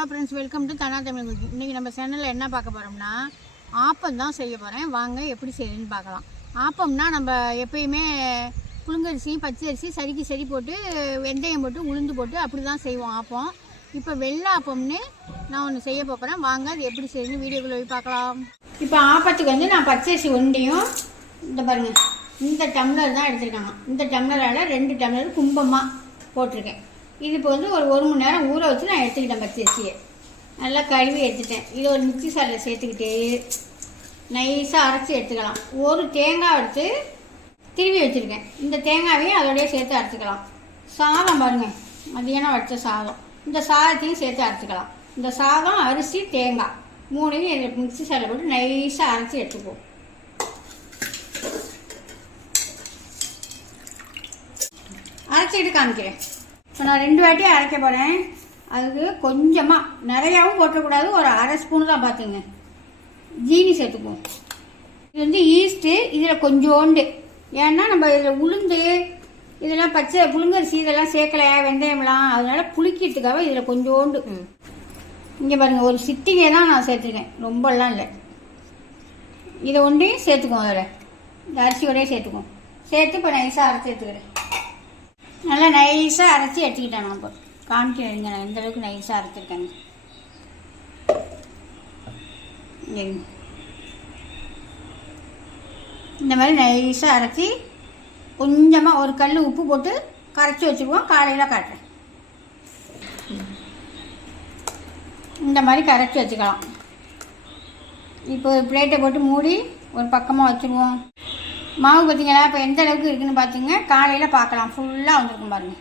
Hello friends welcome to Kanaa Tamil cooking இன்றைக்கி நம்ம சேனலில் என்ன பார்க்க போகிறோம்னா ஆப்பம் தான் செய்ய போகிறேன் வாங்க எப்படி செய்யுதுன்னு பார்க்கலாம். ஆப்பம்னா நம்ம எப்பயுமே புழுங்கரிசி பச்சரிசி சரிக்கு சரி போட்டு வெந்தயம் போட்டு உளுந்து போட்டு அப்படி தான் செய்வோம் ஆப்பம். இப்போ வெள்ளை ஆப்பம்னு நான் ஒன்று செய்ய போகிறேன் வாங்க அது எப்படி செய்யுதுன்னு வீடியோக்குள்ளே போய் பார்க்கலாம். இப்போ ஆப்பத்துக்கு வந்து நான் பச்சரிசி ஒண்டியும் இந்த பாருங்கள் இந்த டம்ளர் தான் எடுத்துருக்காங்க. இந்த டம்ளரால் ரெண்டு டம்ளர் கும்பமாக போட்டிருக்கேன். இது இப்போ வந்து ஒரு ஒரு மணி நேரம் ஊற வச்சு நான் எடுத்துக்கிட்டேன் பச்சரிசியை நல்லா கழுவி எடுத்துட்டேன். இதை ஒரு மிக்சி சாரில் சேர்த்துக்கிட்டு நைஸாக அரைச்சி எடுத்துக்கலாம். ஒரு தேங்காய் எடுத்து திருவி வச்சுருக்கேன். இந்த தேங்காயையும் அதோடய சேர்த்து அரைச்சிக்கலாம். சாதம் பாருங்கள் மதியானம் வடித்த சாதம். இந்த சாதத்தையும் சேர்த்து அரைச்சிக்கலாம். இந்த சாதம் அரிசி தேங்காய் மூணையும் இதில் மிக்சி சாரில் போட்டு நைஸாக அரைச்சி எடுத்துக்குவோம். அரைச்சிக்கிட்டு காமிக்கிறேன்? இப்போ நான் ரெண்டு வாட்டி அரைக்க போகிறேன் அதுக்கு கொஞ்சமாக நிறையாவும் போட்டக்கூடாது ஒரு அரை ஸ்பூன் தான் பார்த்துங்க. ஜீனி சேர்த்துக்குவோம். இது வந்து ஈஸ்ட்டு இதில் கொஞ்சோண்டு. ஏன்னா நம்ம இதில் உளுந்து இதெல்லாம் பச்சை புழுங்கரிசி இதெல்லாம் சேர்க்கல வெந்தயம்லாம். அதனால புளிக்கிறதுக்காக இதில் கொஞ்சோண்டு. இங்கே பாருங்கள் ஒரு சிட்டிகை தான் நான் சேர்த்துருக்கேன். ரொம்பலாம் இல்லை. இதை ஒன்றையும் சேர்த்துக்குவோம் அதில் இந்த அரிசியோடய சேர்த்துக்குவோம். சேர்த்து இப்போ நைஸாக அரைச்சி எடுத்துக்கிறேன். நல்லா நைஸாக அரைச்சி எடுத்துக்கிட்டேன் நான் இப்போ. காமிக்கிறேங்க நான் எந்த அளவுக்கு நைஸாக அரைச்சிருக்கேங்க இந்த மாதிரி நைஸாக அரைச்சி கொஞ்சமாக ஒரு கல் உப்பு போட்டு கரைச்சி வச்சுக்குவோம் காலையில் காட்டுறேன். இந்த மாதிரி கரைச்சி வச்சுக்கலாம். இப்போ ஒரு பிளேட்டை போட்டு மூடி ஒரு பக்கமாக வச்சுருவோம். மாவு பார்த்தீங்களா இப்போ எந்த அளவுக்கு இருக்குன்னு பார்த்தீங்க காலையில் பார்க்கலாம் ஃபுல்லாக வந்துருக்கும் பாருங்க.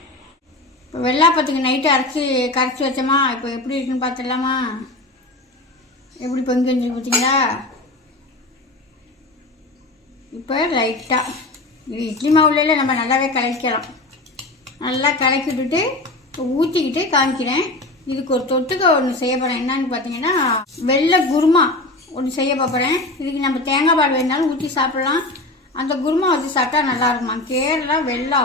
இப்போ வெள்ளாப்பத்துக்கு நைட்டு அரைச்சி கரைச்சி வச்சோமா? இப்போ எப்படி இருக்குன்னு பார்த்துடலாமா எப்படி பொங்கி வந்துருக்கு பார்த்தீங்களா இப்போ லைட்டாக இது இட்லி மாவுல நம்ம நல்லாவே கலக்கலாம் நல்லா கலக்கி விட்டுட்டு இப்போ ஊற்றிக்கிட்டு காமிக்கிறேன். இதுக்கு ஒரு தொட்டுக்க ஒன்று செய்ய போகிறேன் என்னன்னு பார்த்தீங்கன்னா வெள்ளை குருமா ஒன்று செய்ய போகிறேன் இதுக்கு நம்ம தேங்காய் பால் வேணாலும் ஊற்றி சாப்பிடலாம். அந்த குருமா வச்சு சாப்பிட்டா நல்லா இருக்குமா? கேரளா வெள்ளை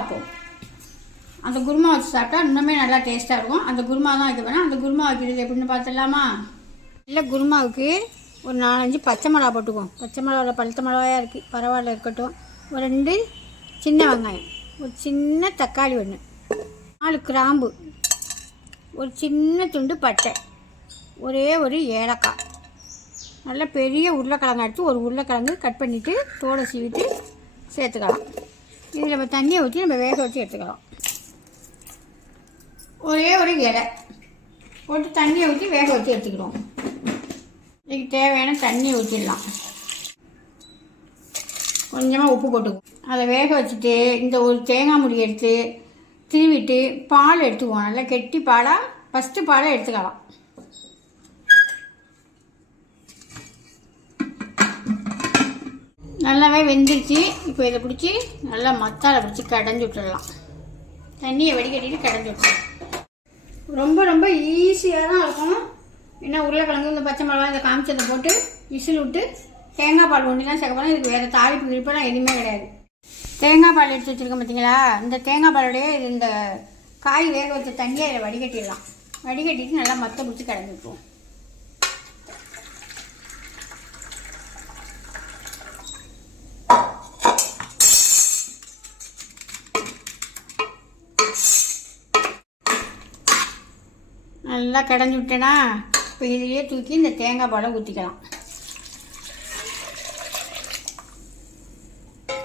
அந்த குருமா வச்சு சாப்பிட்டா இன்னுமே நல்லா டேஸ்ட்டாக இருக்கும். அந்த குருமா தான் வைக்க வேணாம் அந்த குருமா வைக்கிறது எப்படின்னு பார்த்துடலாமா? இல்லை குருமாவுக்கு ஒரு நாலஞ்சு பச்சை மிளகா போட்டுக்குவோம். பச்சை மிளகாவில் பழுத்த மிளகாயாக இருக்குது பரவாயில்ல இருக்கட்டும். ஒரு ரெண்டு சின்ன வெங்காயம். ஒரு சின்ன தக்காளி ஒன்று நாலு கிராம்பு. ஒரு சின்ன துண்டு பட்டை. ஒரே ஒரு ஏலக்காய். நல்ல பெரிய உருளைக்கிழங்கு எடுத்து ஒரு உருளைக்கிழங்கு கட் பண்ணிவிட்டு தோலை சீவிட்டு சேர்த்துக்கலாம். இதில் நம்ம தண்ணியை ஊற்றி நம்ம வேக வச்சு எடுத்துக்கலாம். ஒரே ஒரு இலை. போட்டு தண்ணியை ஊற்றி வேக வச்சு எடுத்துக்கிறோம் இதுக்கு தேவையான தண்ணி ஊற்றிடலாம் கொஞ்சமாக உப்பு போட்டுக்கும் அதை வேக வச்சுட்டு இந்த ஒரு தேங்காய் முடி எடுத்து திருவிட்டு பால் எடுத்துக்குவோம். நல்லா கெட்டி பாலாக ஃபஸ்ட்டு பாலை எடுத்துக்கலாம். நல்லாவே வெந்துருச்சு. இப்போ இதை பிடிச்சி நல்லா மத்தால பிடிச்சி கடைஞ்சி விட்டுடலாம். தண்ணியை வடிகட்டிட்டு கடைஞ்சி விட்டுடலாம். ரொம்ப ரொம்ப ஈஸியாக தான் இருக்கும். என்ன உருளைக்கிழங்கு இந்த பச்சை மிளகா இந்த காமிச்சதை போட்டு விசில் விட்டு தேங்காய் பால் ஒன்று தான் சேர்க்க போகிறோம் இதுக்கு வேறு தாளிப்பு கிழிப்பெல்லாம் எதுவுமே கிடையாது. தேங்காய் பால் எடுத்து வச்சுருக்கோம் பார்த்தீங்களா இந்த தேங்காய் பாலோடைய இது இந்த காய் வேக வச்ச தண்ணியை இதில் வடிகட்டிடலாம். வடிகட்டிட்டு நல்லா மத்த பிடிச்சி கடைஞ்சி விட்டுருவோம். நல்லா கடைஞ்சி விட்டேனா? இப்போ இதையே தூக்கி இந்த தேங்காய் பாலை ஊற்றிக்கலாம்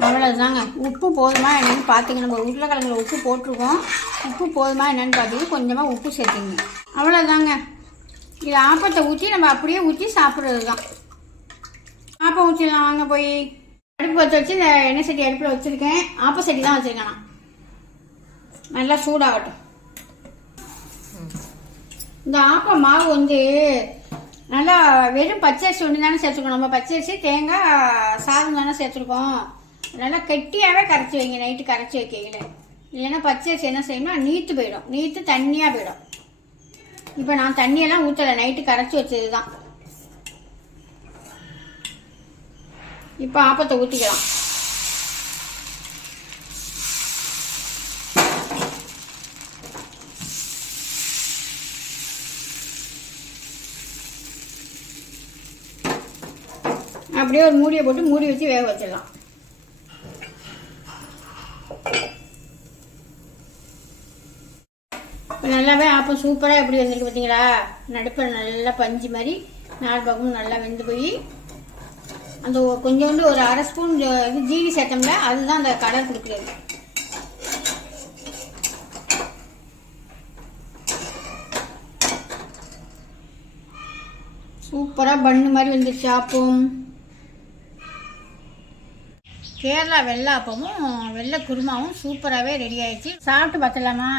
அவ்வளோதாங்க உப்பு போதுமா என்னென்னு பார்த்துங்க நம்ம உருளைக்கிழங்குல உப்பு போட்டிருக்கோம். உப்பு போதுமா என்னென்னு பார்த்துட்டு கொஞ்சமாக உப்பு சேர்த்துங்க அவ்வளோதாங்க இது ஆப்பத்தை ஊற்றி நம்ம அப்படியே ஊற்றி சாப்பிட்றது தான் ஆப்பம் ஊற்றிடலாம் வாங்க போய். அடுப்பு பற்ற வச்சு இந்த எண்ணெய் சட்டி அடுப்பில் வச்சுருக்கேன். ஆப்ப சட்டி தான் வச்சுருக்கேன் நான். நல்லா சூடாகட்டும். இந்த ஆப்ப மாவு வந்து நல்லா வெறும் பச்சரிசி ஒன்று தானே சேர்த்துருக்கோம் நம்ம பச்சரிசி தேங்காய் சாதம் தானே சேர்த்துருக்கோம். நல்லா கெட்டியாகவே கரைச்சி வைங்க நைட்டு கரைச்சி வைக்கல இல்லைன்னா பச்சரிசி என்ன செய்யணும்னா நீத்து போயிடும். நீத்து தண்ணியாக போயிடும். இப்போ நான் தண்ணியெல்லாம் ஊற்றலை நைட்டு கரைச்சி வச்சது தான் இப்போ ஆப்பத்தை ஊற்றிக்கலாம் அப்படியே ஒரு மூடியை போட்டு மூடி வச்சு வேக வச்சிடலாம். இப்போ நல்லாவே அப்போ சூப்பராக எப்படி வந்திருக்கு பார்த்தீங்களா நடுப்பில் நல்லா பஞ்சு மாதிரி நாலு பக்கமும் நல்லா வெந்து போய் அந்த கொஞ்சோண்டு ஒரு அரை ஸ்பூன் இது ஜீனி சேர்த்தோம்ல அதுதான் அந்த கலர் கொடுக்குறது. சூப்பராக பண்ணு மாதிரி வந்துருச்சு ஆப்பம். கேரளா வெள்ளை அப்பமும் வெள்ளை குருமாவும் சூப்பராகவே ரெடி ஆயிடுச்சு. சாப்பிட்டு பார்த்தலாமா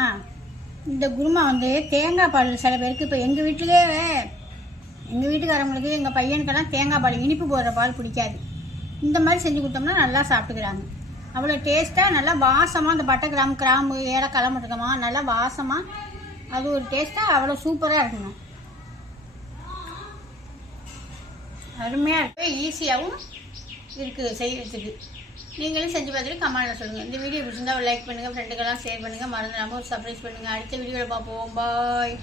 இந்த குருமா வந்து தேங்காய் பால் சில பேருக்கு இப்போ எங்கள் வீட்டிலே எங்கள் வீட்டுக்காரங்களுக்கு எங்கள் பையனுக்கெல்லாம் தேங்காய் பால் இனிப்பு போடுற பால் பிடிக்காது. இந்த மாதிரி செஞ்சு கொடுத்தோம்னா நல்லா சாப்பிட்டுக்கிறாங்க. அவ்வளோ டேஸ்ட்டாக நல்லா வாசமாக அந்த பட்டை கிராம்பு கிராம்பு ஏலக்காய் போட்டுக்கமா நல்லா வாசமாக அது ஒரு டேஸ்ட்டாக அவ்வளோ சூப்பராக இருக்கணும். அருமையாக இருக்கு. ஈஸியாகவும் இருக்குது செய்கிறதுக்கு நீங்களும் செஞ்சு பார்த்துட்டு கமெண்ட்டில் சொல்லுங்கள் இந்த வீடியோ பிடிச்சிருந்தா லைக் பண்ணுங்கள் ஃப்ரெண்டுக்கெல்லாம் ஷேர் பண்ணுங்கள் மறந்துடாமல் ஒரு சர்ப்ரைஸ் பண்ணுங்கள் அடுத்த வீடியோவில் பார்ப்போம். பாய்